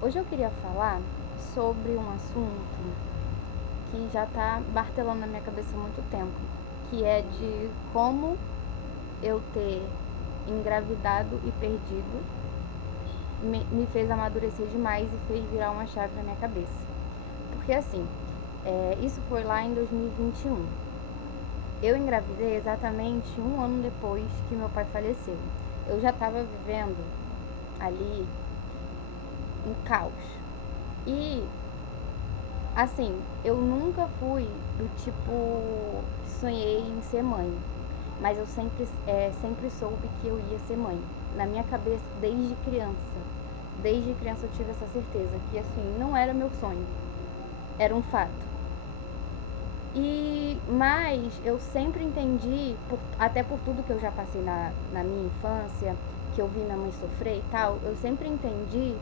Hoje eu queria falar sobre um assunto que já tá martelando na minha cabeça há muito tempo, que é de como eu ter engravidado e perdido me fez amadurecer demais e fez virar uma chave na minha cabeça. Porque assim, isso foi lá em 2021. Eu engravidei exatamente um ano depois que meu pai faleceu. Eu já estava vivendo ali um caos. E assim, eu nunca fui do tipo que sonhei em ser mãe, mas eu sempre soube que eu ia ser mãe. Na minha cabeça, desde criança eu tive essa certeza que assim, não era meu sonho, era um fato. Mas eu sempre entendi, até por tudo que eu já passei na minha infância, que eu vi minha mãe sofrer e tal, eu sempre entendi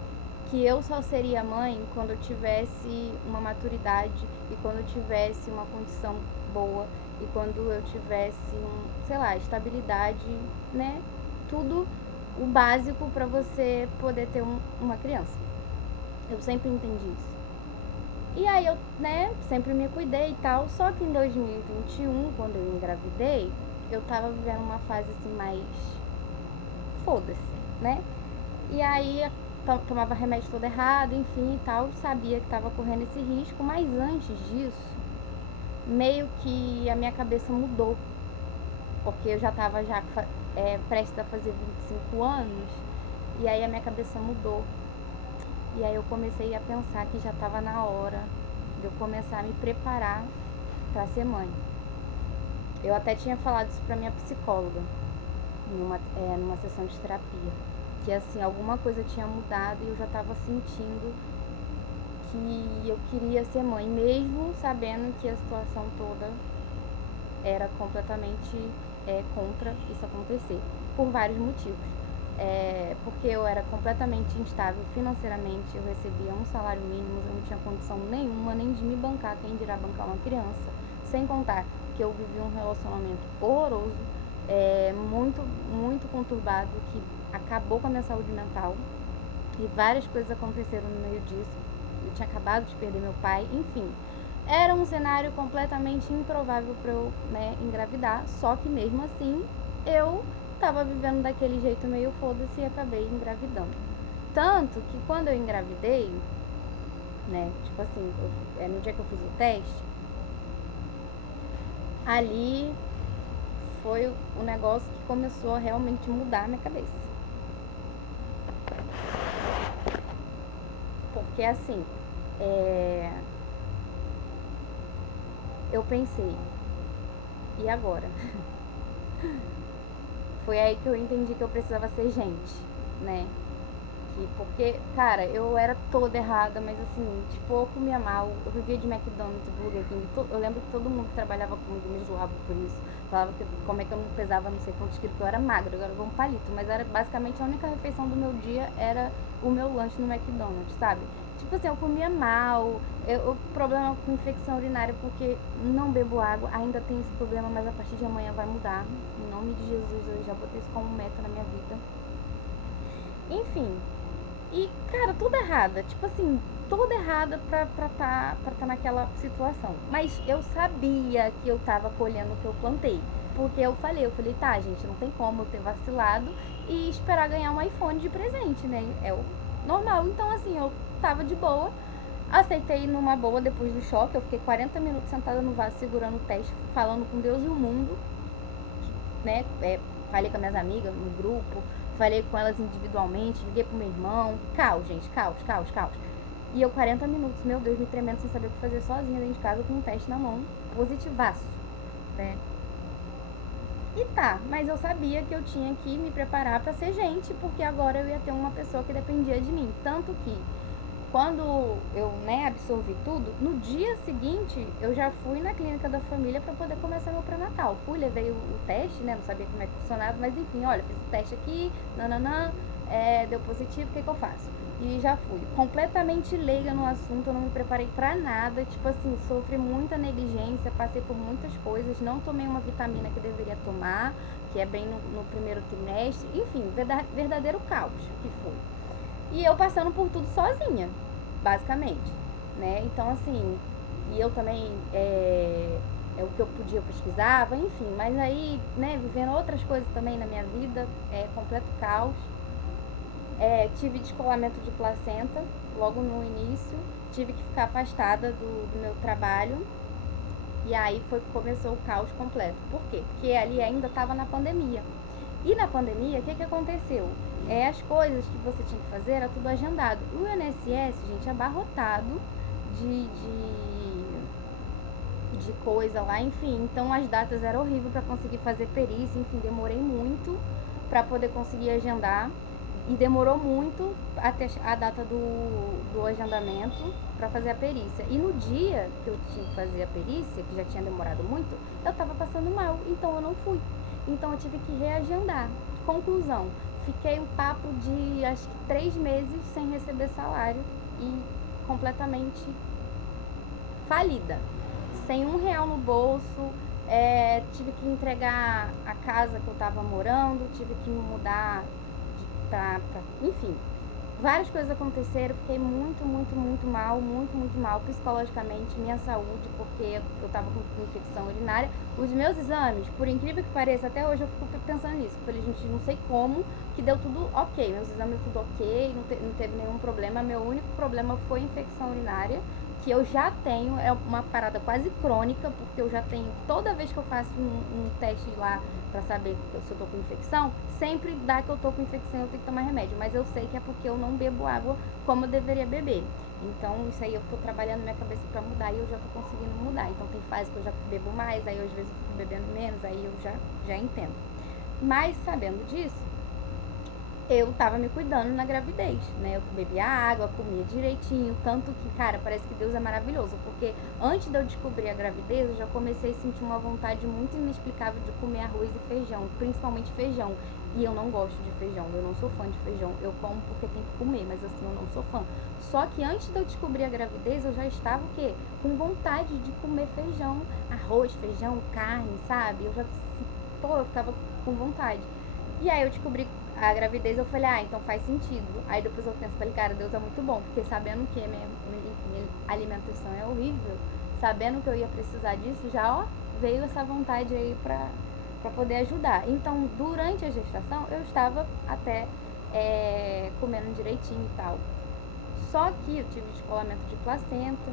que eu só seria mãe quando eu tivesse uma maturidade e quando eu tivesse uma condição boa e quando eu tivesse, sei lá, estabilidade, né? Tudo o básico para você poder ter uma criança. Eu sempre entendi isso. E aí eu, né, sempre me cuidei e tal. Só que em 2021, quando eu engravidei, eu tava vivendo uma fase assim mais foda-se, né? E aí tomava remédio todo errado, enfim e tal, sabia que tava correndo esse risco, mas antes disso, meio que a minha cabeça mudou, porque eu já tava prestes a fazer 25 anos, e aí a minha cabeça mudou. E aí eu comecei a pensar que já tava na hora de eu começar a me preparar para ser mãe. Eu até tinha falado isso pra minha psicóloga numa sessão de terapia, que assim, alguma coisa tinha mudado e eu já tava sentindo que eu queria ser mãe, mesmo sabendo que a situação toda era completamente contra isso acontecer, por vários motivos. Porque eu era completamente instável financeiramente, eu recebia um salário mínimo, eu não tinha condição nenhuma nem de me bancar, quem dirá bancar uma criança. Sem contar que eu vivi um relacionamento horroroso, muito, muito conturbado, que acabou com a minha saúde mental. E várias coisas aconteceram no meio disso. Eu tinha acabado de perder meu pai, enfim. Era um cenário completamente improvável para eu, né, engravidar, só que mesmo assim eu tava vivendo daquele jeito meio foda-se e acabei engravidando. Tanto que quando eu engravidei, né, tipo assim, no dia que eu fiz o teste, ali foi o negócio que começou a realmente mudar a minha cabeça. Porque assim, eu pensei, e agora? Foi aí que eu entendi que eu precisava ser gente, né? Porque, cara, eu era toda errada, mas assim, tipo, eu comia mal, eu vivia de McDonald's, Burger King, eu lembro que todo mundo que trabalhava comigo me zoava por isso, falava que como é que eu não pesava não sei quantos quilos, que eu era magra, agora eu vou um palito, mas era basicamente a única refeição do meu dia era o meu lanche no McDonald's, sabe? Tipo assim, eu comia mal, eu problema com infecção urinária porque não bebo água, ainda tem esse problema, mas a partir de amanhã vai mudar, em nome de Jesus, eu já botei isso como meta na minha vida. Enfim, e, cara, toda errada. Tipo assim, toda errada pra tá naquela situação. Mas eu sabia que eu tava colhendo o que eu plantei. Porque eu falei, tá, gente, não tem como eu ter vacilado e esperar ganhar um iPhone de presente, né? É o normal. Então, assim, eu tava de boa. Aceitei numa boa depois do choque. Eu fiquei 40 minutos sentada no vaso segurando o teste, falando com Deus e o mundo, né? Falei com as minhas amigas no grupo, falei com elas individualmente, liguei pro meu irmão. Caos, gente, caos, caos, caos. E eu 40 minutos, meu Deus, me tremendo sem saber o que fazer sozinha dentro de casa com um teste na mão, positivaço, né? E tá, mas eu sabia que eu tinha que me preparar para ser gente, porque agora eu ia ter uma pessoa que dependia de mim. Tanto que quando eu, né, absorvi tudo, no dia seguinte eu já fui na clínica da família para poder começar meu pré-natal. Fui, levei o teste, né, não sabia como é que funcionava, mas enfim, olha, fiz o teste aqui, nananã, deu positivo, o que eu faço? E já fui. Completamente leiga no assunto, eu não me preparei pra nada, tipo assim, sofri muita negligência, passei por muitas coisas, não tomei uma vitamina que deveria tomar, que é bem no primeiro trimestre, enfim, verdadeiro caos que foi. E eu passando por tudo sozinha, basicamente, né? Então, assim, e eu também, o que eu podia eu pesquisava, enfim. Mas aí, né, vivendo outras coisas também na minha vida, completo caos. Tive descolamento de placenta logo no início, tive que ficar afastada do meu trabalho. E aí começou o caos completo. Por quê? Porque ali ainda estava na pandemia. E na pandemia, o que aconteceu? As coisas que você tinha que fazer era tudo agendado. O INSS, gente, é abarrotado de coisa lá, enfim. Então as datas eram horríveis para conseguir fazer perícia, enfim, demorei muito para poder conseguir agendar. E demorou muito até a data do agendamento para fazer a perícia. E no dia que eu tinha que fazer a perícia, que já tinha demorado muito, eu tava passando mal, então eu não fui. Então eu tive que reagendar. Conclusão, fiquei um papo de acho que 3 meses sem receber salário e completamente falida. Sem R$1 no bolso, tive que entregar a casa que eu tava morando, tive que me mudar enfim, várias coisas aconteceram, fiquei muito mal psicologicamente, minha saúde, porque eu tava com infecção urinária. Os meus exames, por incrível que pareça, até hoje eu fico pensando nisso. Falei, gente, não sei como que deu tudo ok, meus exames tudo ok, não teve nenhum problema. Meu único problema foi infecção urinária, que eu já tenho, é uma parada quase crônica, porque eu já tenho, toda vez que eu faço um teste lá pra saber se eu tô com infecção, sempre dá que eu tô com infecção e eu tenho que tomar remédio, mas eu sei que é porque eu não bebo água como eu deveria beber. Então isso aí eu tô trabalhando minha cabeça pra mudar e eu já tô conseguindo mudar. Então tem fase que eu já bebo mais, aí às vezes eu fico bebendo menos, aí eu já entendo. Mas sabendo disso, eu tava me cuidando na gravidez, né? Eu bebia água, comia direitinho, tanto que, cara, parece que Deus é maravilhoso, porque antes de eu descobrir a gravidez, eu já comecei a sentir uma vontade muito inexplicável de comer arroz e feijão, principalmente feijão. E eu não gosto de feijão, eu não sou fã de feijão. Eu como porque tem que comer, mas assim, eu não sou fã. Só que antes de eu descobrir a gravidez, eu já estava o quê? Com vontade de comer feijão, arroz, feijão, carne, sabe? Eu ficava com vontade. E aí eu descobri a gravidez, eu falei, então faz sentido. Aí depois eu penso, falei, cara, Deus é muito bom, porque sabendo que a minha alimentação é horrível, sabendo que eu ia precisar disso, já, veio essa vontade aí pra poder ajudar. Então, durante a gestação, eu estava até comendo direitinho e tal. Só que eu tive descolamento de placenta,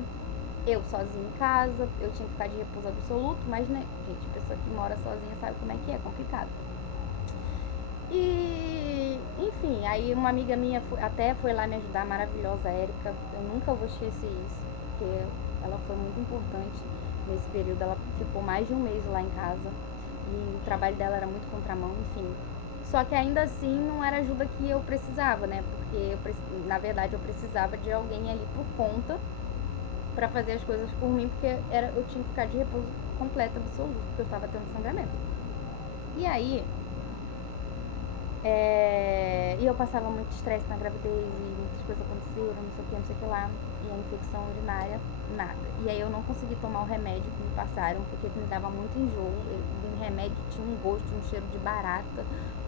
eu sozinha em casa, eu tinha que ficar de repouso absoluto, mas, né, gente, pessoa que mora sozinha sabe como é complicado. E, enfim, aí uma amiga minha até foi lá me ajudar, maravilhosa, Érica. Eu nunca vou esquecer isso, porque ela foi muito importante nesse período. Ela ficou mais de um mês lá em casa e o trabalho dela era muito contramão, enfim. Só que ainda assim não era ajuda que eu precisava, né? Porque na verdade eu precisava de alguém ali por conta pra fazer as coisas por mim, porque eu tinha que ficar de repouso completo, absoluto, porque eu estava tendo sangramento. E aí, e eu passava muito estresse na gravidez e muitas coisas aconteceram, não sei o que lá. E a infecção urinária, nada. E aí eu não consegui tomar o remédio que me passaram, porque me dava muito enjoo. O remédio tinha um gosto, um cheiro de barata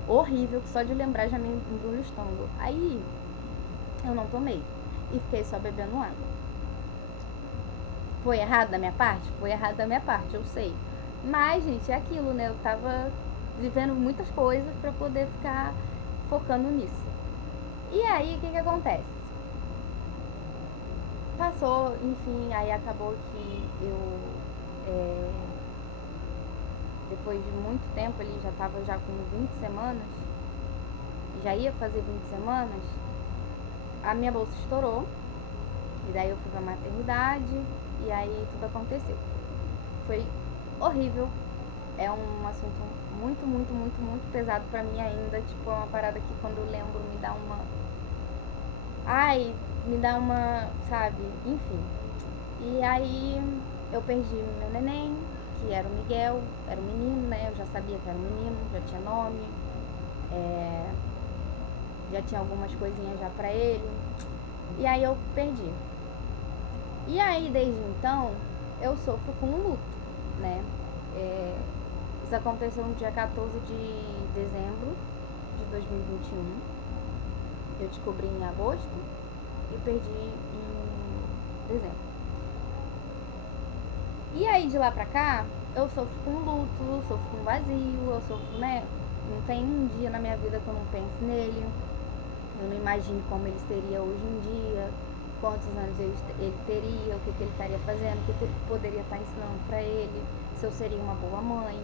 horrível, que só de lembrar já me embrulha o estômago. Aí eu não tomei e fiquei só bebendo água. Foi errado da minha parte? Foi errado da minha parte, eu sei. Mas, gente, é aquilo, né? Eu tava vivendo muitas coisas pra poder ficar focando nisso. E aí, o que acontece? Passou, enfim, aí acabou que eu, depois de muito tempo, ele já tava já com 20 semanas, já ia fazer 20 semanas, a minha bolsa estourou, e daí eu fui pra maternidade, e aí tudo aconteceu. Foi horrível, é um assunto muito pesado pra mim ainda, tipo, é uma parada que quando eu lembro me dá sabe, enfim. E aí eu perdi meu neném, que era o Miguel, era um menino, né, eu já sabia que era um menino, já tinha nome, já tinha algumas coisinhas já pra ele, e aí eu perdi. E aí, desde então, eu sofro com um luto, né, isso aconteceu no dia 14 de dezembro de 2021. Eu descobri em agosto e perdi em dezembro. E aí de lá pra cá, eu sofro com luto, sofro com vazio, eu sofro, né? Não tem um dia na minha vida que eu não pense nele. Eu não imagino como ele seria hoje em dia, quantos anos ele teria, o que ele estaria fazendo, o que ele poderia estar ensinando pra ele, se eu seria uma boa mãe.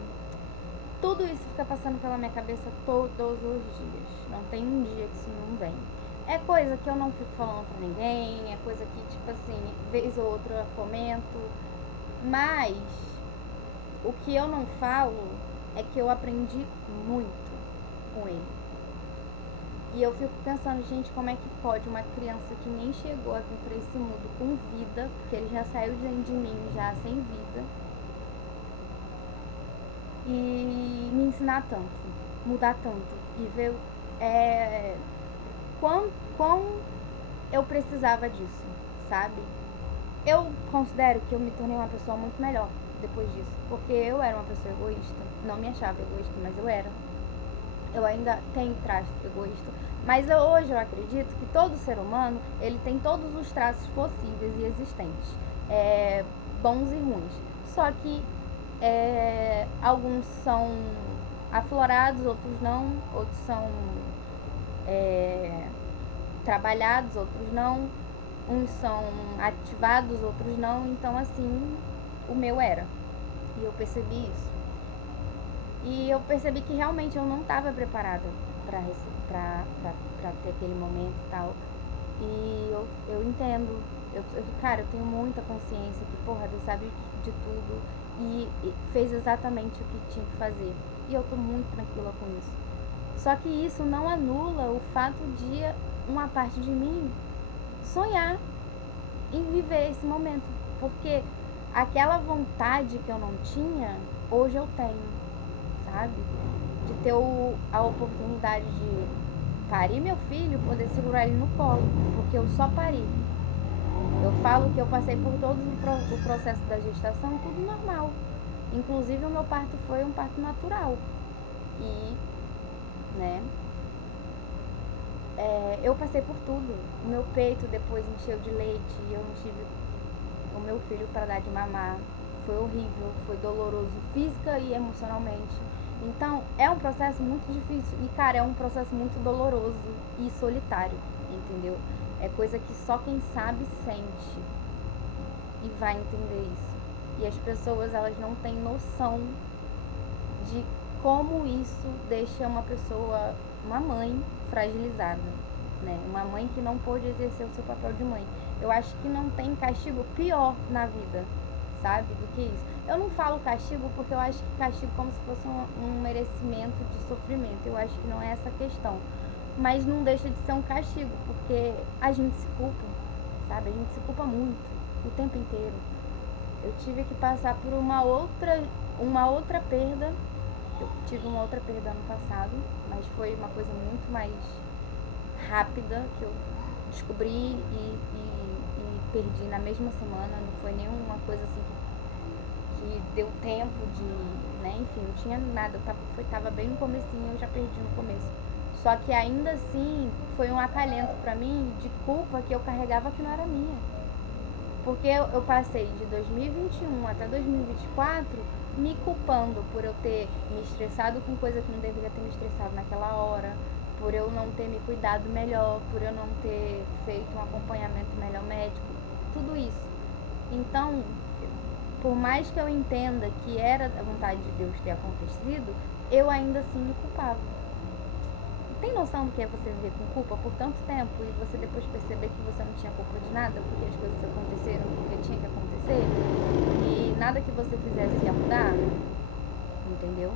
Tudo isso fica passando pela minha cabeça todos os dias. Não tem um dia que isso não vem. É coisa que eu não fico falando pra ninguém, é coisa que, tipo assim, vez ou outra eu comento. Mas o que eu não falo é que eu aprendi muito com ele. E eu fico pensando, gente, como é que pode uma criança que nem chegou a vir pra esse mundo com vida, porque ele já saiu de dentro de mim já sem vida, e me ensinar tanto, mudar tanto, e ver quão eu precisava disso, sabe? Eu considero que eu me tornei uma pessoa muito melhor depois disso, porque eu era uma pessoa egoísta, não me achava egoísta, mas eu era. Eu ainda tenho traços egoísta, mas hoje eu acredito que todo ser humano, ele tem todos os traços possíveis e existentes, bons e ruins. Só que alguns são aflorados, outros não, outros são trabalhados, outros não, uns são ativados, outros não. Então assim, o meu era, e eu percebi isso. E eu percebi que realmente eu não estava preparada pra ter aquele momento e tal. E eu entendo, cara, eu tenho muita consciência que, porra, Deus sabe de tudo e fez exatamente o que tinha que fazer. E eu tô muito tranquila com isso. Só que isso não anula o fato de uma parte de mim sonhar em viver esse momento. Porque aquela vontade que eu não tinha, hoje eu tenho, sabe? De ter a oportunidade de parir meu filho, poder segurar ele no colo, porque eu só pari. Eu falo que eu passei por todo o processo da gestação, tudo normal. Inclusive o meu parto foi um parto natural. E, né, eu passei por tudo. O meu peito depois encheu de leite e eu não tive o meu filho para dar de mamar. Foi horrível, foi doloroso física e emocionalmente. Então, é um processo muito difícil. E, cara, é um processo muito doloroso e solitário, entendeu? É coisa que só quem sabe sente e vai entender isso. E as pessoas, elas não têm noção de como isso deixa uma pessoa, uma mãe, fragilizada, né? Uma mãe que não pôde exercer o seu papel de mãe. Eu acho que não tem castigo pior na vida, sabe, do que isso. Eu não falo castigo porque eu acho que castigo como se fosse um merecimento de sofrimento. Eu acho que não é essa a questão. Mas não deixa de ser um castigo, porque a gente se culpa, sabe? A gente se culpa muito, o tempo inteiro. Eu tive que passar por uma outra perda. Eu tive uma outra perda ano passado, mas foi uma coisa muito mais rápida, que eu descobri e perdi na mesma semana. Não foi nenhuma coisa assim que deu tempo de, né, enfim, não tinha nada, eu tava bem no comecinho, eu já perdi no começo. Só que ainda assim foi um acalento pra mim de culpa que eu carregava que não era minha. Porque eu passei de 2021 até 2024 me culpando por eu ter me estressado com coisa que não deveria ter me estressado naquela hora, por eu não ter me cuidado melhor, por eu não ter feito um acompanhamento melhor médico, tudo isso. Então, por mais que eu entenda que era a vontade de Deus ter acontecido, eu ainda assim me culpava. Tem noção do que é você viver com culpa por tanto tempo e você depois perceber que você não tinha culpa de nada, porque as coisas aconteceram porque tinha que acontecer e nada que você fizesse ia mudar? Entendeu?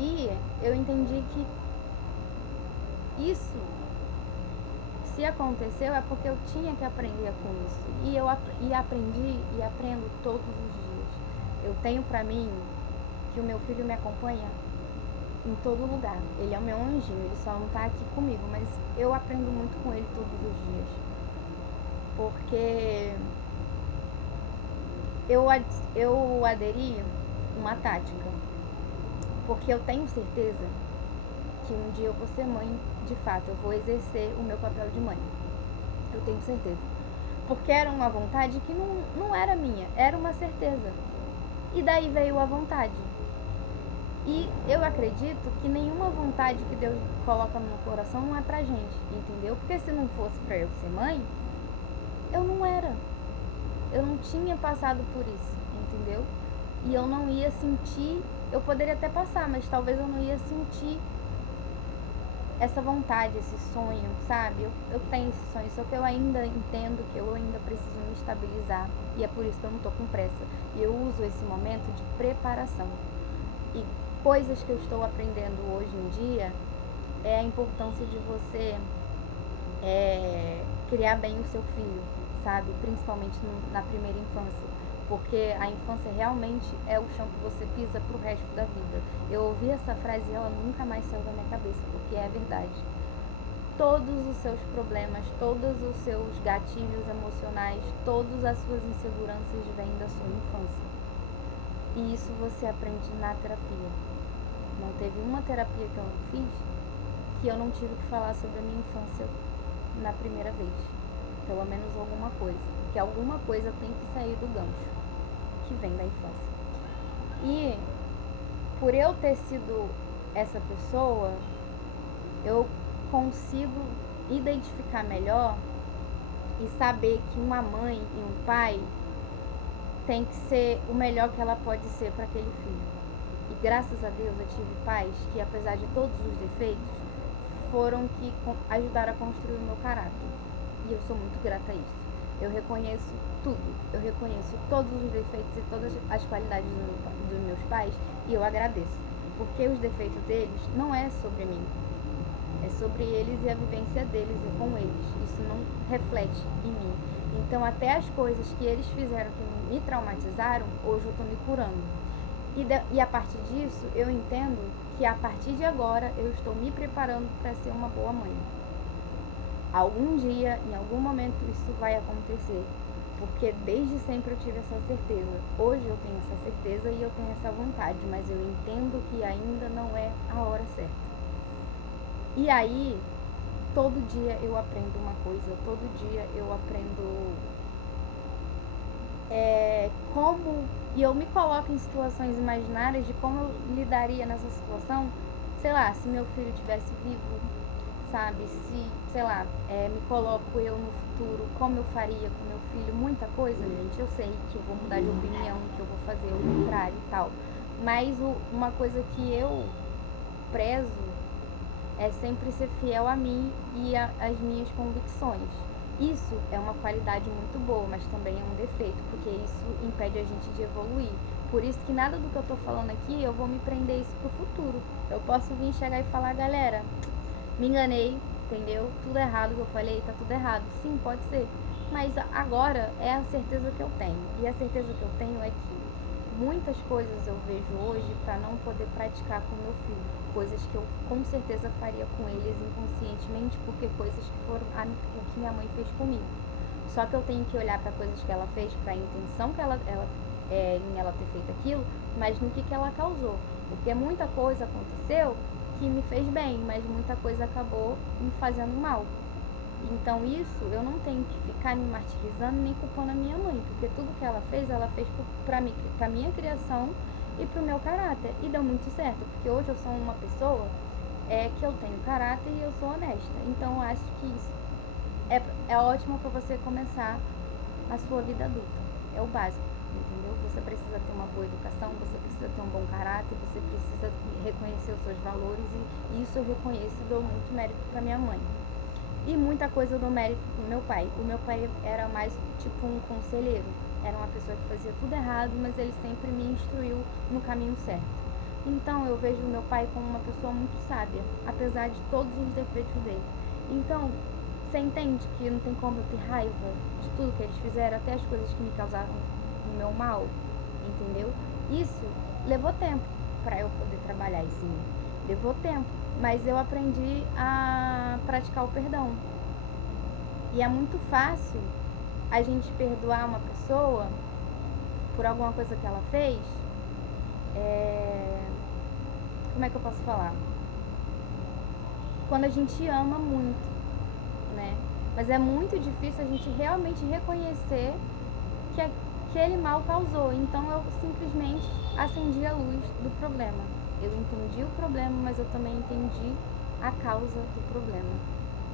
E eu entendi que isso, se aconteceu, é porque eu tinha que aprender com isso. E eu aprendi e aprendo todos os dias. Eu tenho pra mim que o meu filho me acompanha em todo lugar. Ele é o meu anjinho, ele só não tá aqui comigo, mas eu aprendo muito com ele todos os dias. Porque eu aderi uma tática. Porque eu tenho certeza que um dia eu vou ser mãe de fato, eu vou exercer o meu papel de mãe. Eu tenho certeza. Porque era uma vontade que não era minha, era uma certeza. E daí veio a vontade. E eu acredito que nenhuma vontade que Deus coloca no meu coração não é pra gente, entendeu? Porque se não fosse pra eu ser mãe, eu não era. Eu não tinha passado por isso, entendeu? E eu não ia sentir, eu poderia até passar, mas talvez eu não ia sentir essa vontade, esse sonho, sabe? Eu tenho esse sonho, só que eu ainda entendo que eu ainda preciso me estabilizar. E é por isso que eu não tô com pressa. E eu uso esse momento de preparação. E coisas que eu estou aprendendo hoje em dia é a importância de você criar bem o seu filho, sabe? Principalmente na primeira infância. Porque a infância realmente é o chão que você pisa pro resto da vida. Eu ouvi essa frase e ela nunca mais saiu da minha cabeça, porque é verdade. Todos os seus problemas, todos os seus gatilhos emocionais, todas as suas inseguranças vêm da sua infância. E isso você aprende na terapia. Não teve uma terapia que eu não fiz que eu não tive que falar sobre a minha infância na primeira vez. Pelo menos alguma coisa. Porque alguma coisa tem que sair do gancho que vem da infância. E por eu ter sido essa pessoa, eu consigo identificar melhor e saber que uma mãe e um pai tem que ser o melhor que ela pode ser para aquele filho. E graças a Deus eu tive pais que, apesar de todos os defeitos, foram que ajudaram a construir o meu caráter. E eu sou muito grata a isso. Eu reconheço tudo. Eu reconheço todos os defeitos e todas as qualidades dos meus pais e eu agradeço. Porque os defeitos deles não é sobre mim. É sobre eles e a vivência deles e com eles. Isso não reflete em mim. Então até as coisas que eles fizeram que me traumatizaram, hoje eu tô me curando. E a partir disso, eu entendo que a partir de agora eu estou me preparando para ser uma boa mãe. Algum dia, em algum momento, isso vai acontecer. Porque desde sempre eu tive essa certeza. Hoje eu tenho essa certeza e eu tenho essa vontade, mas eu entendo que ainda não é a hora certa. E aí, todo dia eu aprendo uma coisa, todo dia eu aprendo como, e eu me coloco em situações imaginárias de como eu lidaria nessa situação, sei lá, se meu filho estivesse vivo, sabe, se, sei lá, me coloco eu no futuro, como eu faria com meu filho, muita coisa, gente, eu sei que eu vou mudar de opinião, que eu vou fazer o contrário e tal, mas uma coisa que eu prezo é sempre ser fiel a mim e às minhas convicções. Isso é uma qualidade muito boa, mas também é um defeito, porque isso impede a gente de evoluir. Por isso que nada do que eu tô falando aqui, eu vou me prender isso pro futuro. Eu posso vir chegar e falar, galera, me enganei, entendeu? Tudo errado que eu falei, tá tudo errado. Sim, pode ser. Mas agora é a certeza que eu tenho. E a certeza que eu tenho é que muitas coisas eu vejo hoje para não poder praticar com meu filho. Coisas que eu com certeza faria com eles inconscientemente, porque coisas que foram o que minha mãe fez comigo. Só que eu tenho que olhar para coisas que ela fez, para a intenção que ela em ela ter feito aquilo, mas no que ela causou. Porque muita coisa aconteceu que me fez bem, mas muita coisa acabou me fazendo mal. Então isso eu não tenho que ficar me martirizando nem culpando a minha mãe, porque tudo que ela fez pra minha criação e pro meu caráter. E deu muito certo, porque hoje eu sou uma pessoa que eu tenho caráter e eu sou honesta. Então eu acho que isso é ótimo para você começar a sua vida adulta. É o básico, entendeu? Você precisa ter uma boa educação, você precisa ter um bom caráter, você precisa reconhecer os seus valores e isso eu reconheço e dou muito mérito pra minha mãe. E muita coisa eu dou mérito pro meu pai. O meu pai era mais tipo um conselheiro. Era uma pessoa que fazia tudo errado, mas ele sempre me instruiu no caminho certo. Então eu vejo o meu pai como uma pessoa muito sábia, apesar de todos os defeitos dele. Então, você entende que não tem como eu ter raiva de tudo que eles fizeram, até as coisas que me causaram o meu mal, entendeu? Isso levou tempo para eu poder trabalhar isso em mim. Levou tempo, mas eu aprendi a praticar o perdão. E é muito fácil a gente perdoar uma pessoa por alguma coisa que ela fez. Como é que eu posso falar? quando a gente ama muito, né? Mas é muito difícil a gente realmente reconhecer que aquele mal causou. Então eu simplesmente acendi a luz do problema. Eu entendi o problema, mas eu também entendi a causa do problema.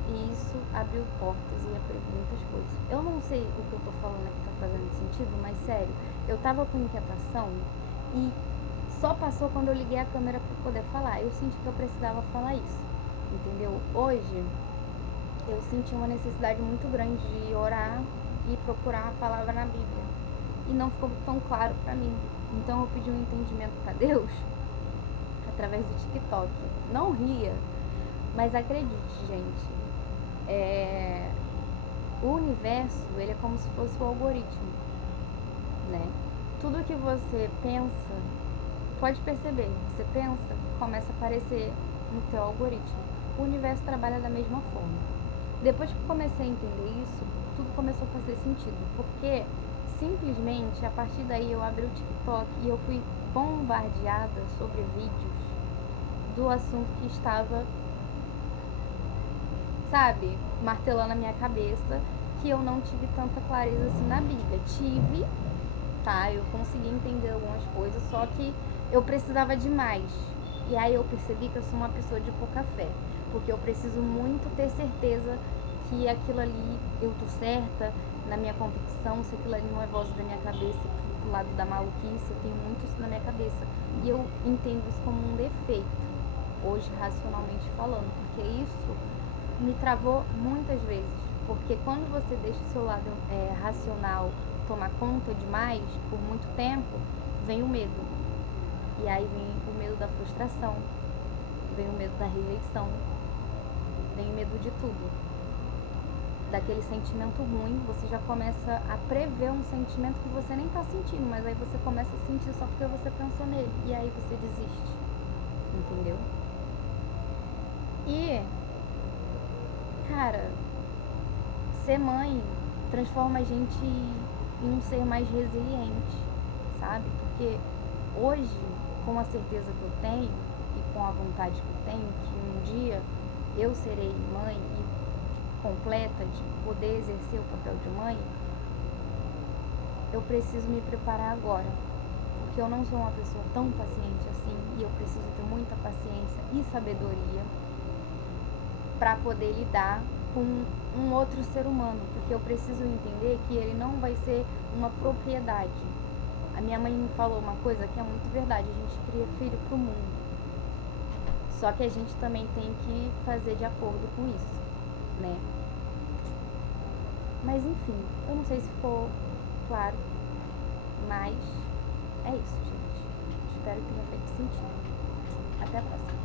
E isso abriu portas e abriu muitas coisas. Eu não sei o que eu tô falando aqui tá fazendo sentido, mas sério, eu tava com inquietação e só passou quando eu liguei a câmera pra poder falar. Eu senti que eu precisava falar isso, entendeu? Hoje, eu senti uma necessidade muito grande de orar e procurar a palavra na Bíblia. E não ficou tão claro pra mim. Então eu pedi um entendimento pra Deus através do TikTok. Não ria, mas acredite, gente. O universo, ele é como se fosse o algoritmo, né? Tudo que você pensa, pode perceber, você pensa, começa a aparecer no teu algoritmo. O universo trabalha da mesma forma. Depois que eu comecei a entender isso, tudo começou a fazer sentido, porque simplesmente a partir daí eu abri o TikTok e eu fui bombardeada sobre vídeos do assunto que estava, sabe, martelando a minha cabeça, que eu não tive tanta clareza assim na Bíblia. Tive, tá, eu consegui entender algumas coisas, só que eu precisava de mais. E aí eu percebi que eu sou uma pessoa de pouca fé, porque eu preciso muito ter certeza que aquilo ali eu tô certa na minha convicção, se aquilo ali não é voz da minha cabeça pro lado da maluquice, eu tenho muito isso na minha cabeça. E eu entendo isso como um defeito, hoje racionalmente falando, porque isso me travou muitas vezes, porque quando você deixa o seu lado racional tomar conta demais por muito tempo, vem o medo. E aí vem o medo da frustração, vem o medo da rejeição, vem o medo de tudo. Daquele sentimento ruim, você já começa a prever um sentimento que você nem tá sentindo, mas aí você começa a sentir só porque você pensou nele, e aí você desiste, entendeu? E, cara, ser mãe transforma a gente em um ser mais resiliente, sabe? Porque hoje, com a certeza que eu tenho e com a vontade que eu tenho, que um dia eu serei mãe e completa de poder exercer o papel de mãe, eu preciso me preparar agora, porque eu não sou uma pessoa tão paciente assim e eu preciso ter muita paciência e sabedoria para poder lidar com um outro ser humano, porque eu preciso entender que ele não vai ser uma propriedade. A minha mãe me falou uma coisa que é muito verdade, a gente cria filho pro mundo, só que a gente também tem que fazer de acordo com isso, né? Mas enfim, eu não sei se ficou claro, mas é isso, gente. Espero que tenha feito sentido. Até a próxima.